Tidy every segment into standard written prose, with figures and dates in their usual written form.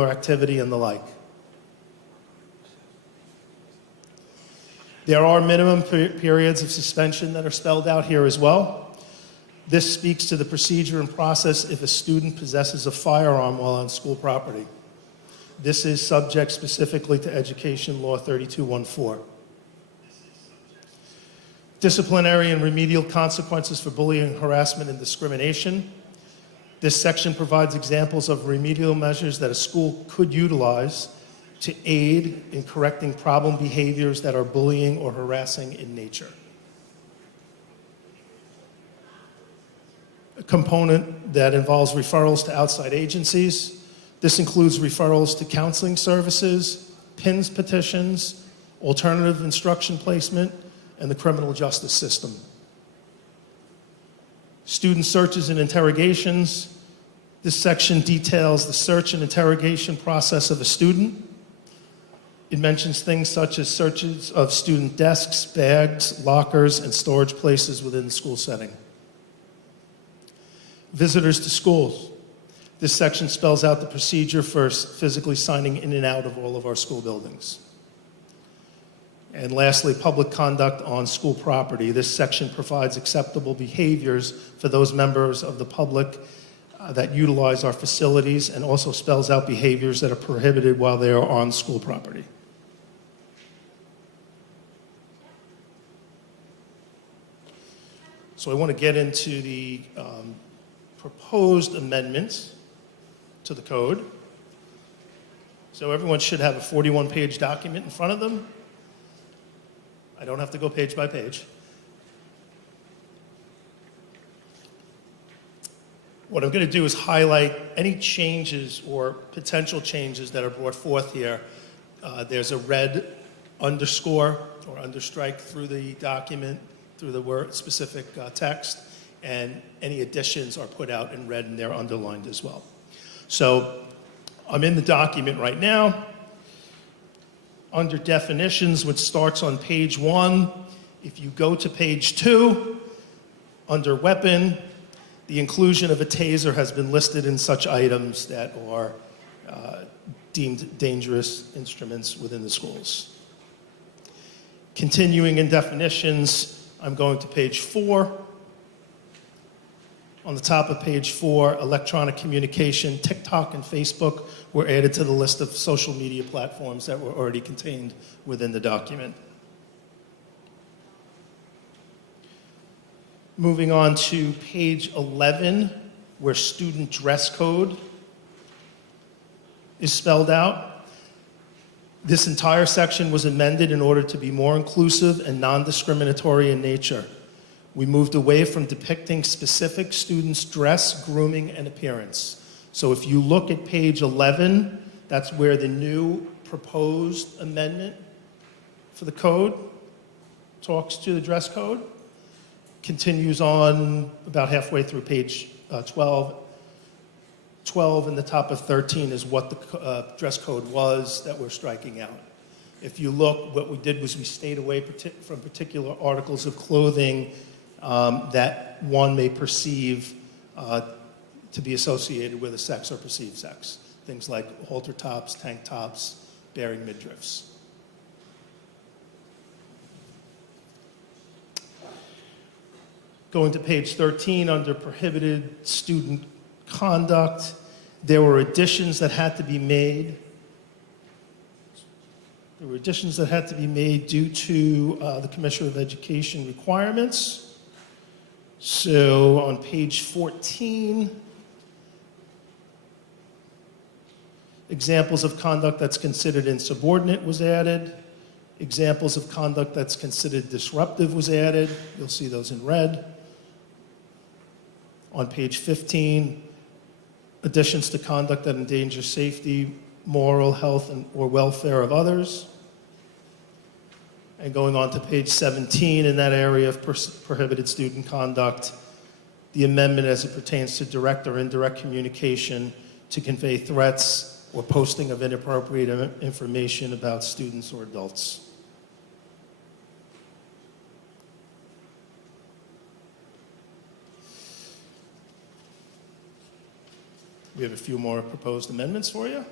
activity and the like. There are minimum periods of suspension that are spelled out here as well. This speaks to the procedure and process if a student possesses a firearm while on school property. This is subject specifically to Education Law 3214. Disciplinary and remedial consequences for bullying, harassment, and discrimination. This section provides examples of remedial measures that a school could utilize to aid in correcting problem behaviors that are bullying or harassing in nature. A component that involves referrals to outside agencies. This includes referrals to counseling services, PINS petitions, alternative instruction placement, and the criminal justice system. Student searches and interrogations. This section details the search and interrogation process of a student. It mentions things such as searches of student desks, bags, lockers, and storage places within the school setting. Visitors to schools. This section spells out the procedure for physically signing in and out of all of our school buildings. And lastly, public conduct on school property. This section provides acceptable behaviors for those members of the public that utilize our facilities, and also spells out behaviors that are prohibited while they are on school property. So I want to get into the proposed amendments to the code. So everyone should have a 41-page document in front of them. I don't have to go page by page. What I'm going to do is highlight any changes or potential changes that are brought forth here. There's a red underscore or understrike through the document, through the word specific text, and any additions are put out in red and they're underlined as well. So I'm in the document right now. Under definitions, which starts on page 1, if you go to page 2, under weapon, the inclusion of a taser has been listed in such items that are deemed dangerous instruments within the schools. Continuing in definitions, I'm going to page 4. On the top of page 4, electronic communication, TikTok and Facebook were added to the list of social media platforms that were already contained within the document. Moving on to page 11, where student dress code is spelled out. This entire section was amended in order to be more inclusive and non-discriminatory in nature. We moved away from depicting specific students' dress, grooming, and appearance. So if you look at page 11, that's where the new proposed amendment for the code talks to the dress code. Continues on about halfway through page 12. 12 and the top of 13 is what the dress code was that we're striking out. If you look, what we did was we stayed away from particular articles of clothing that one may perceive to be associated with a sex or perceived sex. Things like halter tops, tank tops, bearing midriffs. Going to page 13, under prohibited student conduct, there were additions that had to be made. There were additions that had to be made due to the Commissioner of Education requirements. So on page 14, examples of conduct that's considered insubordinate was added. Examples of conduct that's considered disruptive was added. You'll see those in red. On page 15, additions to conduct that endangers safety, moral, health, or welfare of others. And going on to page 17, in that area of prohibited student conduct, the amendment as it pertains to direct or indirect communication to convey threats or posting of inappropriate information about students or adults. We have a few more proposed amendments for you.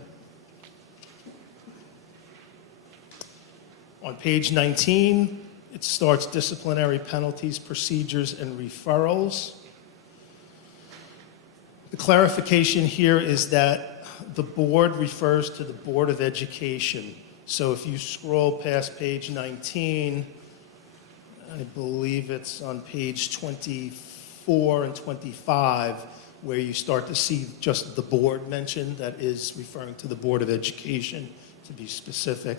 page 19, it starts disciplinary penalties, procedures, and referrals. The clarification here is that the board refers to the Board of Education. So if you scroll past page 19, I believe it's on page 24 and 25, where you start to see just the board mentioned. That is referring to the Board of Education, to be specific.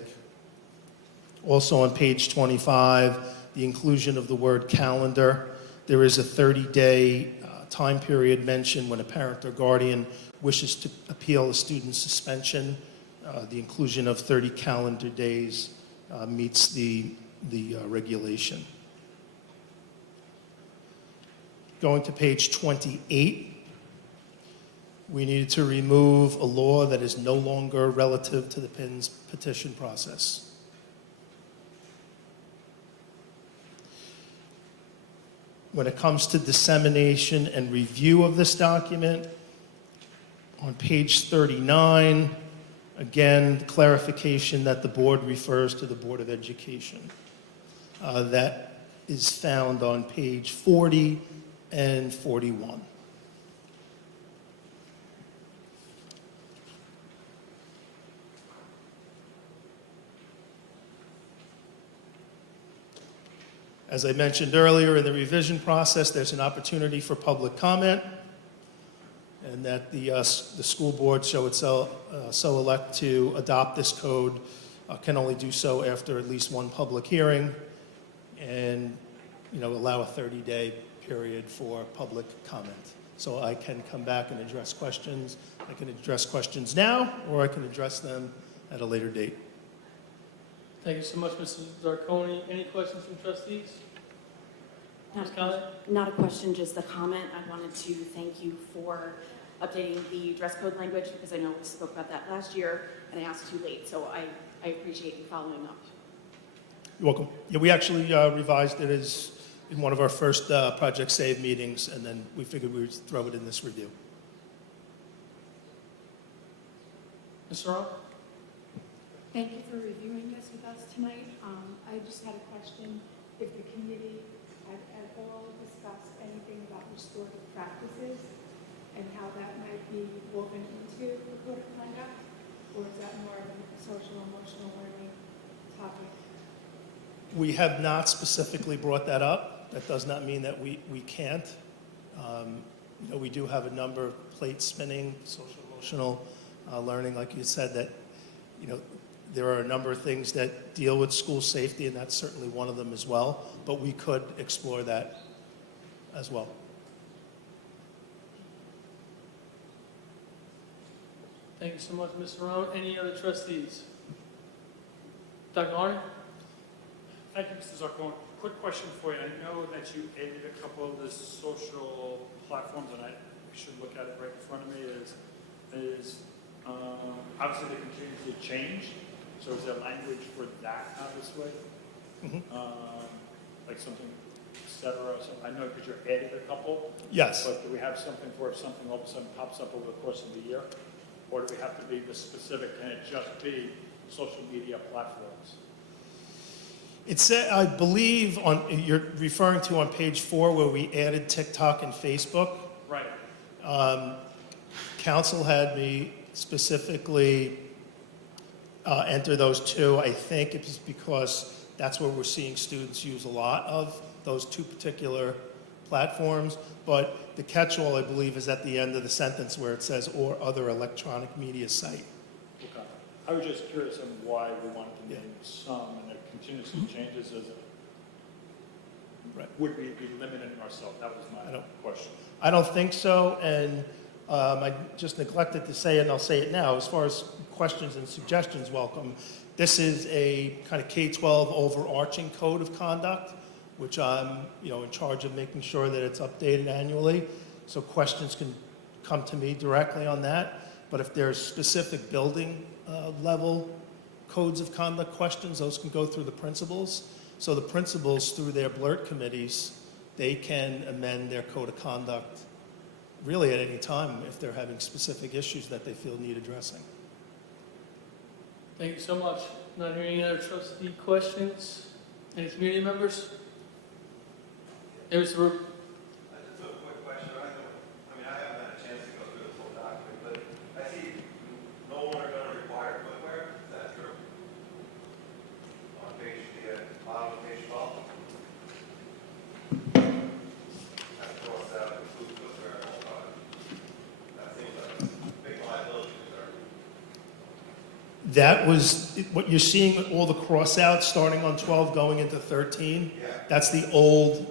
Also on page 25, the inclusion of the word calendar. There is a 30-day time period mentioned when a parent or guardian wishes to appeal a student's suspension. The inclusion of 30 calendar days meets the regulation. Going to page 28, we needed to remove a law that is no longer relative to the PINS petition process. When it comes to dissemination and review of this document, on page 39, again, clarification that the board refers to the Board of Education. That is found on page 40 and 41. As I mentioned earlier, in the revision process, there's an opportunity for public comment, and that the school board, so elect to adopt this code, can only do so after at least one public hearing, and allow a 30-day period for public comment. So I can come back and address questions. I can address questions now, or I can address them at a later date. Thank you so much, Mr. Zarconi. Any questions from trustees? Not a question, just a comment. I wanted to thank you for updating the dress code language, because I know we spoke about that last year and I asked too late, so I appreciate you following up. You're welcome. Yeah, we actually revised it as in one of our first Project Save meetings, and then we figured we would throw it in this review. Ms. Rowe? Thank you for reviewing this with us tonight. I just had a question. If the committee had at all discussed anything about restorative practices and how that might be woven into the code of conduct, or is that more of a social emotional learning topic? We have not specifically brought that up. That does not mean that we can't. We do have a number of plate spinning, social emotional learning, like you said, that there are a number of things that deal with school safety, and that's certainly one of them as well, but we could explore that as well. Thank you so much, Ms. Rowe. Any other trustees? Dr. Arnn? Thank you, Mr. Zarcone. Quick question for you. I know that you added a couple of the social platforms, and I should look at it right in front of me, is obviously they continue to change. So is there language for that now this way? Mm-hmm. Like something, et cetera? So I know because you added a couple. Yes. But do we have something for if something all of a sudden pops up over the course of the year? Or do we have to be the specific? Can it just be social media platforms? It's, I believe, you're referring to on page 4 where we added TikTok and Facebook. Right. Council had me specifically enter those two. I think it's because that's where we're seeing students use a lot of those two particular platforms. But the catch-all, I believe, is at the end of the sentence where it says, or other electronic media site. Okay. I was just curious on why we wanted to name some, and it continuously changes as it Right. would we be limiting ourselves? That was my question. I don't think so, and I just neglected to say it, and I'll say it now. As far as questions and suggestions, welcome. This is a kind of K-12 overarching code of conduct, which I'm, in charge of making sure that it's updated annually. So questions can come to me directly on that. But if there's specific building level codes of conduct questions, those can go through the principals. So the principals, through their BLERT committees, they can amend their code of conduct really at any time if they're having specific issues that they feel need addressing. Thank you so much. Not hearing any other trustee questions. Any community members? There's I just have a quick question. I haven't had a chance to go through this whole document, but I see no one are gonna require footwear. Is that true? On page, bottom of page 12. That cross out include footwear at all times. That seems like a big liability concern. That was, what you're seeing, all the cross-outs starting on 12 going into 13, Yeah. that's the old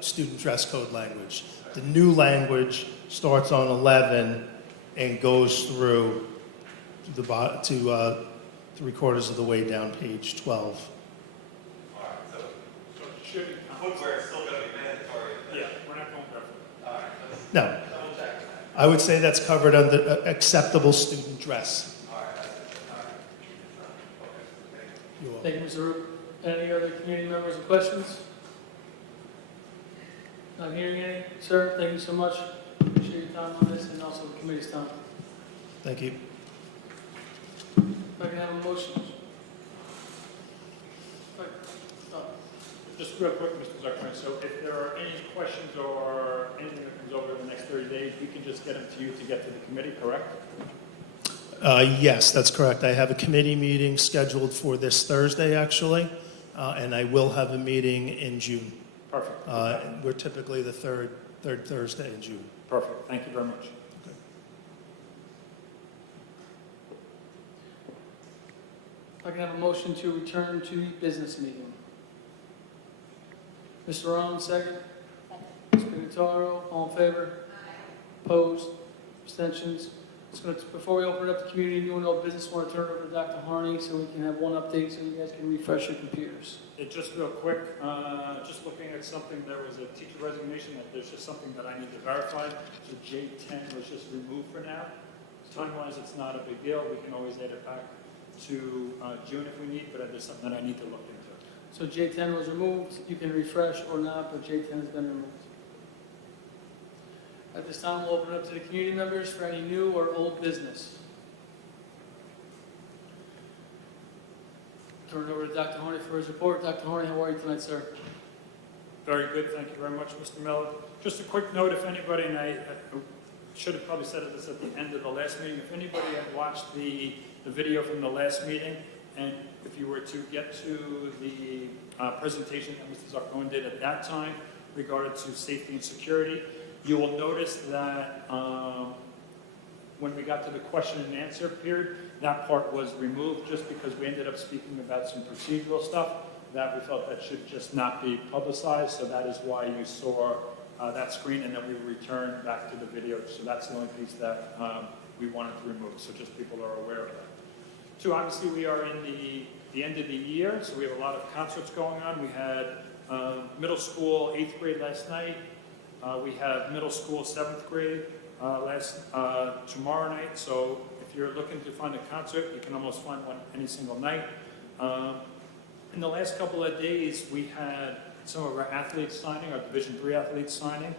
student dress code language. The new language starts on 11 and goes through to 3/4 of the way down page 12. All right, so So it should be, footwear is still gonna be mandatory. yeah, we're not going barefoot. All right, let's No, double check that. I would say that's covered under acceptable student dress. All right, that's it. All right. Okay, thank you. You're welcome. Thank you, Mr. Root. Any other community members with questions? Not hearing any, sir. Thank you so much. Appreciate your time on this and also the committee's time. Thank you. If I can have a motion. Just real quick, Mr. Zuckerman, so if there are any questions or anything that comes over the next 30 days, we can just get them to you to get to the committee, correct? Yes, that's correct. I have a committee meeting scheduled for this Thursday, actually, and I will have a meeting in June. Perfect. We're typically the third Thursday in June. Perfect. Thank you very much. If I can have a motion to return to business meeting. Mr. Rowan, second. Ms. Pignataro, all in favor? Opposed? Abstentions? Before we open it up to community, new and old business, I want to turn it over to Dr. Harney so we can have one update so you guys can refresh your computers. Just real quick, just looking at something, there was a teacher resignation, that there's just something that I need to verify. So J10 was just removed for now. Time-wise, it's not a big deal. We can always add it back to June if we need, but there's something that I need to look into. So J10 was removed. You can refresh or not, but J10 has been removed. At this time, we'll open it up to the community members for any new or old business. Turn it over to Dr. Harney for his report. Dr. Harney, how are you tonight, sir? Very good. Thank you very much, Mr. Miller. Just a quick note, if anybody, and I should have probably said this at the end of the last meeting, if anybody had watched the video from the last meeting, and if you were to get to the presentation that Mr. Zuckerman did at that time regarding to safety and security, you will notice that when we got to the question and answer period, that part was removed just because we ended up speaking about some procedural stuff that we felt that should just not be publicized. So that is why you saw that screen, and then we returned back to the video. So that's the only piece that we wanted to remove. So just people are aware of that. So obviously we are in the end of the year, so we have a lot of concerts going on. We had middle school 8th grade last night. We have middle school 7th grade tomorrow night. So if you're looking to find a concert, you can almost find one any single night. In the last couple of days, we had some of our athletes signing, our Division III athletes signing,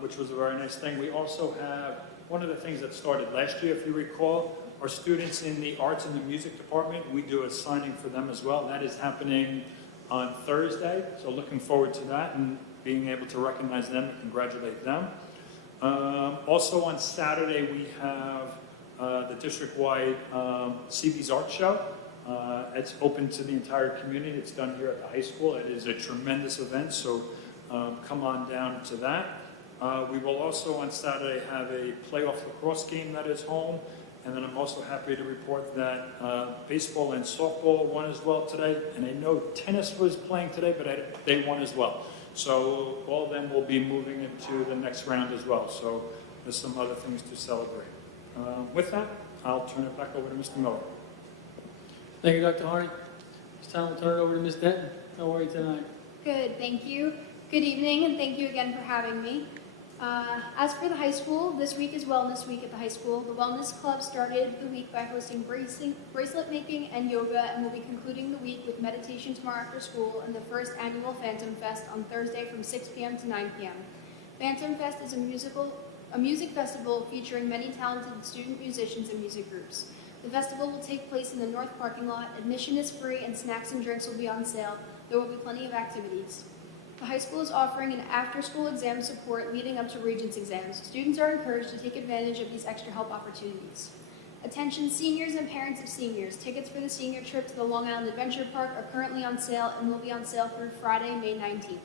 which was a very nice thing. We also have one of the things that started last year, if you recall, our students in the arts and the music department, we do a signing for them as well. That is happening on Thursday, so looking forward to that and being able to recognize them and congratulate them. Also on Saturday, we have the district-wide CB's Art Show. It's open to the entire community. It's done here at the high school. It is a tremendous event, so come on down to that. We will also on Saturday have a playoff lacrosse game that is home. And then I'm also happy to report that baseball and softball won as well today. And I know tennis was playing today, but they won as well. So all of them will be moving into the next round as well. So there's some other things to celebrate. With that, I'll turn it back over to Mr. Miller. Thank you, Dr. Harney. This time we'll turn it over to Ms. Denton. How are you tonight? Good, thank you. Good evening, and thank you again for having me. As for the high school, this week is Wellness Week at the high school. The Wellness Club started the week by hosting bracelet making and yoga, and will be concluding the week with meditation tomorrow after school and the first annual Phantom Fest on Thursday from 6 p.m. to 9 p.m. Phantom Fest is a music festival featuring many talented student musicians and music groups. The festival will take place in the north parking lot. Admission is free and snacks and drinks will be on sale. There will be plenty of activities. The high school is offering an after-school exam support leading up to Regents exams. Students are encouraged to take advantage of these extra help opportunities. Attention seniors and parents of seniors. Tickets for the senior trip to the Long Island Adventure Park are currently on sale and will be on sale through Friday, May 19th.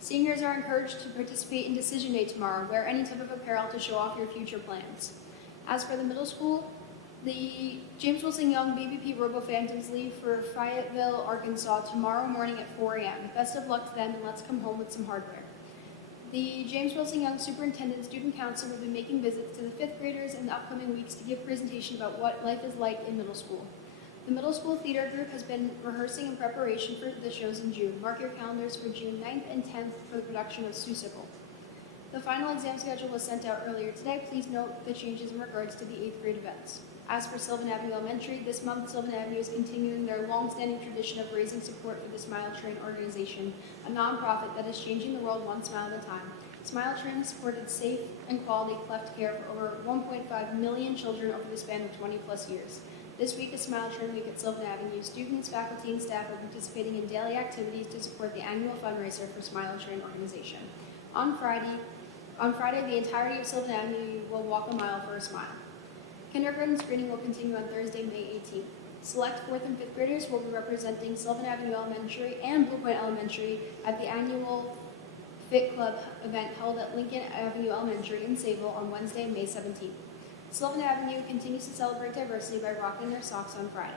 Seniors are encouraged to participate in Decision Day tomorrow. Wear any type of apparel to show off your future plans. As for the middle school, the James Wilson Young BBP Robo Phantoms leave for Fayetteville, Arkansas tomorrow morning at 4 a.m. Best of luck to them and let's come home with some hardware. The James Wilson Young Superintendent Student Council will be making visits to the 5th graders in the upcoming weeks to give presentation about what life is like in middle school. The middle school theater group has been rehearsing in preparation for the shows in June. Mark your calendars for June 9th and 10th for the production of Seussical. The final exam schedule was sent out earlier today. Please note the changes in regards to the 8th grade events. As for Sylvan Avenue Elementary, this month Sylvan Avenue is continuing their long-standing tradition of raising support for the Smile Train organization, a nonprofit that is changing the world one smile at a time. Smile Train has supported safe and quality cleft care for over 1.5 million children over the span of 20 plus years. This week is Smile Train Week at Sylvan Avenue. Students, faculty, and staff are participating in daily activities to support the annual fundraiser for Smile Train organization. On Friday, the entirety of Sylvan Avenue will walk a mile for a smile. Kindergarten screening will continue on Thursday, May 18th. Select 4th and 5th graders will be representing Sylvan Avenue Elementary and Blue Point Elementary at the annual Fit Club event held at Lincoln Avenue Elementary in Sayville on Wednesday, May 17th. Sylvan Avenue continues to celebrate diversity by rocking their socks on Friday.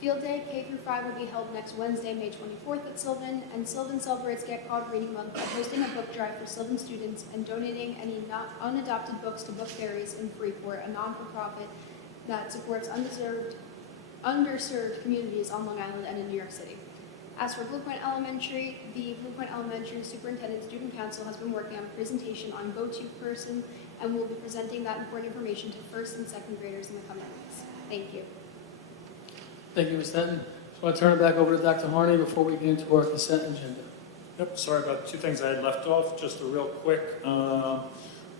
Field Day K-5 will be held next Wednesday, May 24th at Sylvan, and Sylvan celebrates Get Caught Reading Month by hosting a book drive for Sylvan students and donating any unadopted books to Book Fairies in Freeport, a non-for-profit that supports underserved communities on Long Island and in New York City. As for Blue Point Elementary, the Blue Point Elementary Superintendent Student Council has been working on a presentation on go-to person and will be presenting that important information to first and second graders in the coming weeks. Thank you. Thank you, Ms. Denton. So I want to turn it back over to Dr. Harney before we get into our consent agenda. Yep, sorry about 2 things I had left off, just a real quick.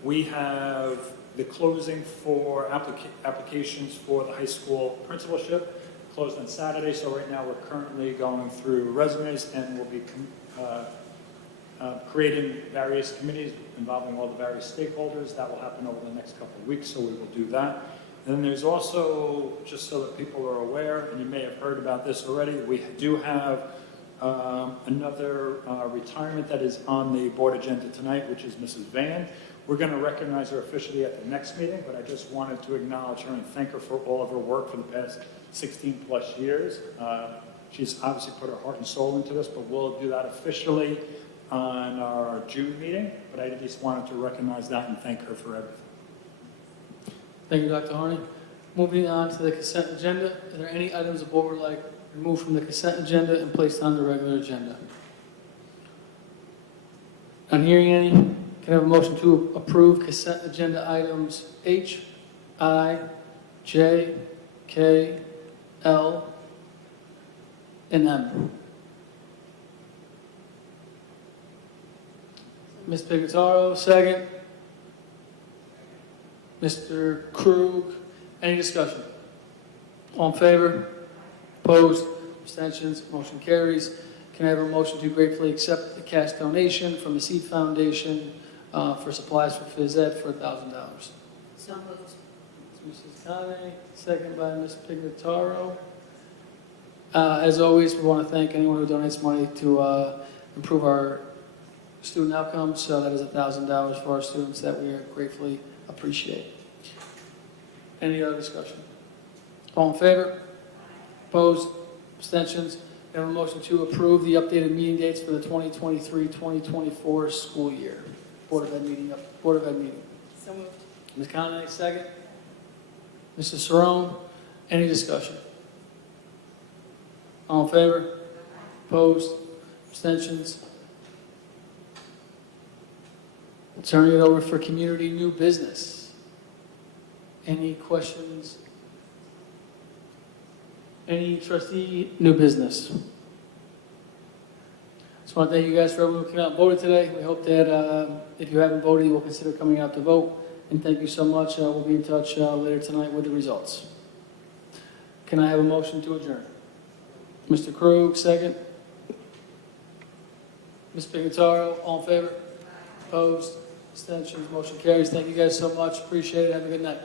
We have the closing for applications for the high school principalship closed on Saturday, so right now we're currently going through resumes and we'll be creating various committees involving all the various stakeholders. That will happen over the next couple of weeks, so we will do that. And then there's also, just so that people are aware, and you may have heard about this already, we do have another retirement that is on the board agenda tonight, which is Mrs. Van. We're going to recognize her officially at the next meeting, but I just wanted to acknowledge her and thank her for all of her work for the past 16 plus years. She's obviously put her heart and soul into this, but we'll do that officially on our June meeting. But I just wanted to recognize that and thank her for everything. Thank you, Dr. Harney. Moving on to the consent agenda. Are there any items the board would like removed from the consent agenda and placed on the regular agenda? Not hearing any. Can I have a motion to approve consent agenda items H, I, J, K, L, and M? Ms. Pigataro, second. Mr. Krug, any discussion? All in favor? Opposed? Abstentions? Motion carries. Can I have a motion to gratefully accept the cash donation from the Seed Foundation for supplies for phys ed for $1,000? So moved. Mrs. Kane, second by Ms. Pignataro. As always, we want to thank anyone who donates money to improve our student outcomes. So that is $1,000 for our students that we gratefully appreciate. Any other discussion? All in favor? Opposed? Abstentions? I have a motion to approve the updated meeting dates for the 2023-2024 school year. Board of Ed meeting. So moved. Ms. Conley, second. Mrs. Cerrone, any discussion? All in favor? Opposed? Abstentions? Turning it over for community new business. Any questions? Any trustee new business? Just want to thank you guys for everyone who came out and voted today. We hope that if you haven't voted, you will consider coming out to vote. And thank you so much. We'll be in touch later tonight with the results. Can I have a motion to adjourn? Mr. Krug, second. Ms. Pignataro, all in favor? Opposed? Abstentions? Motion carries. Thank you guys so much. Appreciate it. Have a good night.